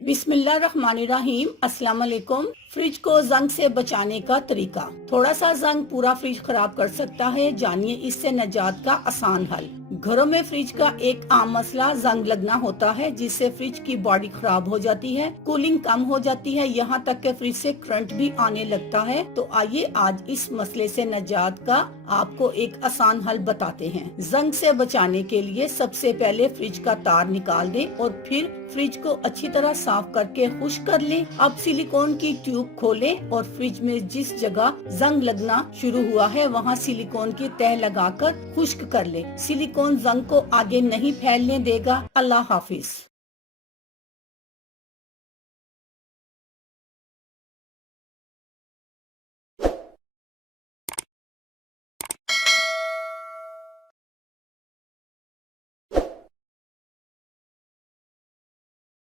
बिस्मिल्लाहिर्रहमानिर्रहीम। अस्सलाम वालेकुम। फ्रिज को जंग से बचाने का तरीका। थोड़ा सा जंग पूरा फ्रिज खराब कर सकता है, जानिए इससे निजात का आसान हल। घरों में फ्रिज का एक आम मसला जंग लगना होता है, जिससे फ्रिज की बॉडी खराब हो जाती है, कूलिंग कम हो जाती है, यहाँ तक के फ्रिज से करंट भी आने लगता है। तो आइए आज इस मसले से निजात का आपको एक आसान हल बताते हैं। जंग से बचाने के लिए सबसे पहले फ्रिज का तार निकाल दें और फिर फ्रिज को अच्छी तरह साफ करके खुश्क कर लें। अब सिलिकॉन की ट्यूब खोलें और फ्रिज में जिस जगह जंग लगना शुरू हुआ है वहां सिलिकॉन की तह लगाकर खुश्क कर लें। सिलिकॉन जंग को आगे नहीं फैलने देगा। अल्लाह हाफिज।